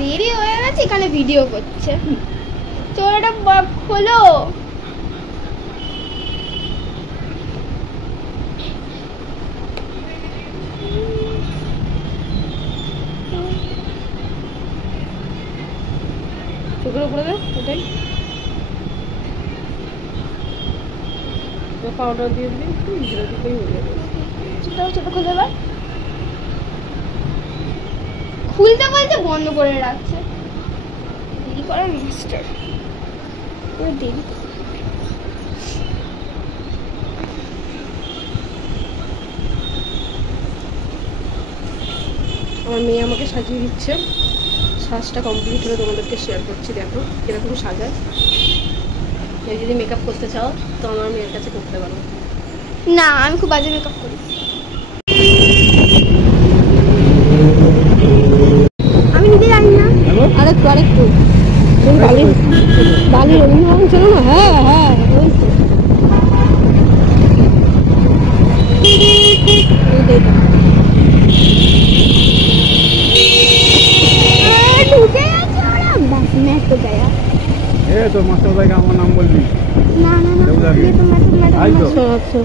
দেরি হয়ে গেছে, এখানে ভিডিও করছে। চোরটা খোলো। চোখের উপরে দে, ওটাই পাউডার দিয়ে দিবি, জিরা দিলেই হয়ে যাবে। ছোট খুলে এবার। খুলতে বলতে বন্ধ করে রাখছে। দেরি করার মাস্টার। দেরি আমার মেয়ে আমাকে সাজিয়ে দিচ্ছে। সাজটা কমপ্লিট হলে তোমাদেরকে শেয়ার করছি। দেখো কীরকম সাজায়। কেউ যদি মেকআপ করতে চাও তো আমার মেয়ের কাছে করতে পারো। না, আমি খুব বাজে মেকআপ করি। আমি নিজে জানি না। আরেকটু বালি রবীন্দ্রভবন ছিল না? হ্যাঁ হ্যাঁ, ঢুকে গেছে ওরা। বাস ম্যাচ তো গয়া। তো মাস্টার ভাই আমার নাম বলবি? না না না, ये तो मैं আচ্ছা আচ্ছা।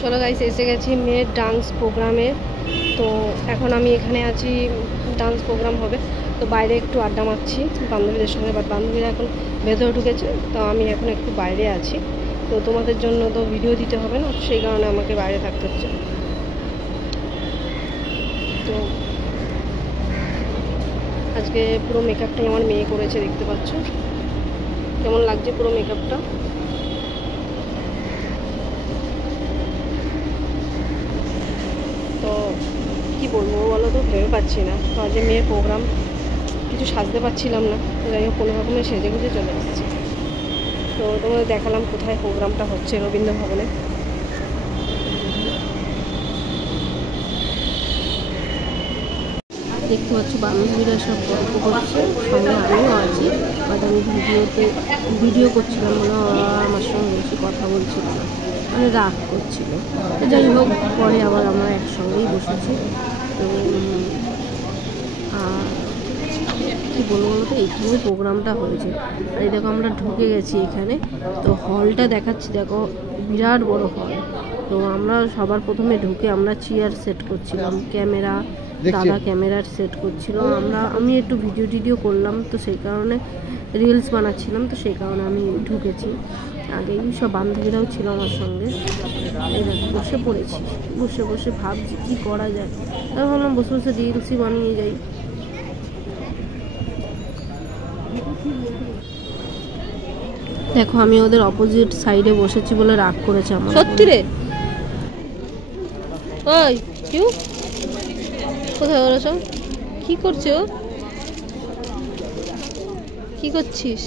চলো গাইস, এসে গেছি মেয়ের ডান্স প্রোগ্রামে। তো এখন আমি এখানে আছি, ডান্স প্রোগ্রাম হবে তো বাইরে একটু আড্ডা মারছি বান্ধবীদের সঙ্গে। বাট বান্ধবীরা এখন ভেতরে ঢুকেছে, তো আমি এখন একটু বাইরে আছি। তো তোমাদের জন্য তো ভিডিও দিতে হবে না, সেই কারণে আমাকে বাইরে থাকতে হচ্ছে। তো আজকে পুরো মেকআপটাই আমার মেয়ে করেছে, দেখতে পাচ্ছ কেমন লাগছে পুরো মেকআপটা। তো কী বলবো বলো তো, ভেবে পাচ্ছি না। তো আজকে মেয়ের প্রোগ্রাম, কিছু সাজতে পারছিলাম না। যাই হোক কোনো রকমের সেজে গুজে চলে এসেছি। তো তোমাদের দেখালাম কোথায় প্রোগ্রামটা হচ্ছে, রবীন্দ্র ভবনে। দেখতে পাচ্ছ বান্ধবীরা সব গল্প করছে, সঙ্গে আমিও আছি। বাট আমি ভিডিও করছিলাম বলে ওরা আমার সঙ্গে বেশি কথা বলছিল না, মানে রাগ করছিল। তো যাই হোক, পরে আবার আমরা একসঙ্গেই বসেছি। তো কী বলবো বলো তো, এইখানে প্রোগ্রামটা হয়েছে। আর এই দেখো আমরা ঢুকে গেছি এখানে। তো হলটা দেখাচ্ছি, দেখো বিরাট বড় হল। তো আমরা সবার প্রথমে ঢুকে আমরা চেয়ার সেট করছিলাম, দাদা ক্যামেরার সেট করছিল। আমি একটু ভিডিও করলাম, তো সেই কারণে রিলস বানাচ্ছিলাম, তো সেই কারণে আমি ঢুকেছি। আগেই সব বান্ধবীরাও ছিল আমার সঙ্গে। বসে পড়েছি, বসে ভাবছি কী করা যায়। তারপর ভাবলাম বসে রিলসই বানিয়ে যাই। দেখো আমি ওদের অপোজিট সাইডে বসেছি বলে রাগ করেছে আমার। সত্যি রে? ওই কিউ কোথায় বলেছ? কি করছো? কি করছিস?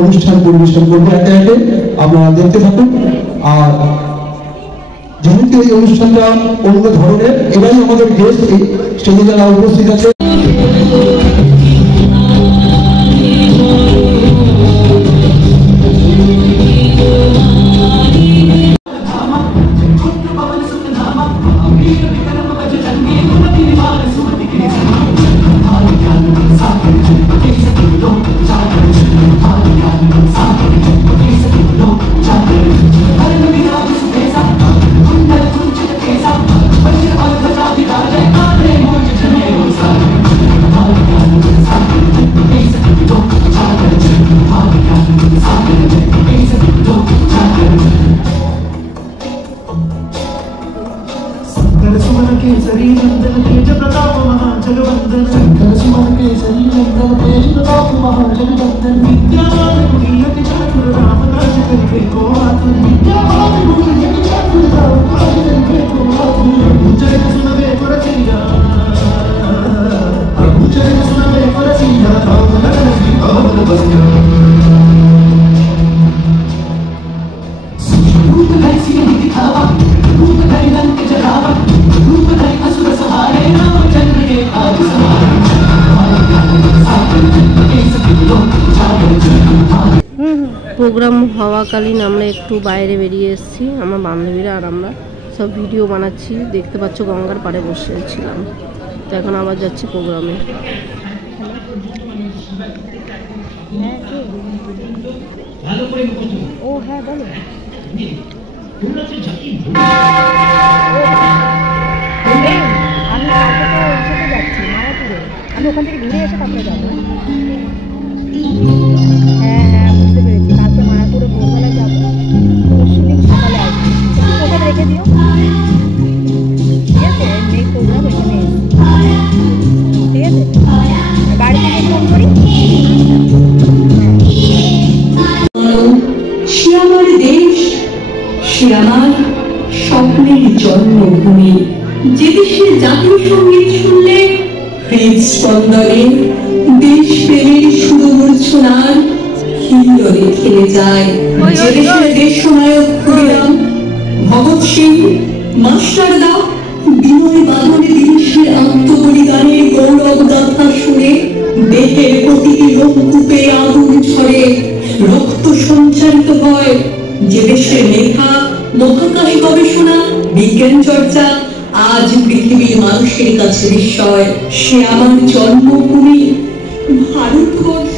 অনুষ্ঠান পরিবেশন করবে একে একে, আপনারা দেখতে থাকুন। আর যেহেতু এই অনুষ্ঠানটা অন্য ধরনের, এবারই আমাদের গেস্ট স্টেজে যারা উপস্থিত আছে প্রোগ্রাম হওয়াকালীন আমরা একটু বাইরে বেরিয়ে এসেছি, আমার বান্ধবীরা আর আমরা সব ভিডিও বানাচ্ছি। দেখতে পাচ্ছ গঙ্গার পাড়ে বসেছিলাম, তো এখন আবার যাচ্ছি প্রোগ্রামে। ও হ্যাঁ বলো। আমি কালকে তো ওখানে যাচ্ছি মায়াপুরে, আমি ওখান থেকে ঘুরে এসে তারপরে যাবো। হ্যাঁ হ্যাঁ বুঝতে পেরেছি, কালকে মায়াপুরে ভোরবেলায় যাবো, পরশু দিন সকালে আসবো। ওখানে রেখে দিও, ঠিক আছে? নেই প্রোগ্রাম এখানে, ঠিক আছে? গাড়ি থেকে ফোন করি। সে আমার দেশ, সে আমার স্বপ্নের জন্মভূমি। যে দেশের জাতীয় সঙ্গীত শুনলে হৃদস্পন্দনে দেশ প্রেমের সুরমূর্ছনার হিন্দরে খেলে যায়। যে দেশের দেশ নায়ক হরিরাম, ভগৎ সিং, মাস্টারদা বিনয় বাদনে দিবসের আত্মবলিদানের গৌরব গাথা শুনে দেহের প্রতিটি লোমকূপে আগুন ঝরে, রক্ত সঞ্চারিত হয়। যে দেশের লেখা, মহাকাশ গবেষণা, বিজ্ঞান চর্চা আজ পৃথিবীর মানুষের কাছে বিস্ময়। সে আমার জন্মভূমি ভারতবর্ষ।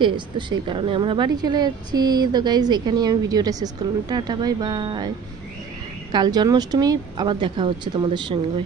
শেষ, তো সেই কারণে আমরা বাড়ি চলে যাচ্ছি। তো গাইজ এখানেই আমি ভিডিওটা শেষ করলাম। Tata bye bye. কাল জন্মাষ্টমী, আবার দেখা হচ্ছে তোমাদের সঙ্গে।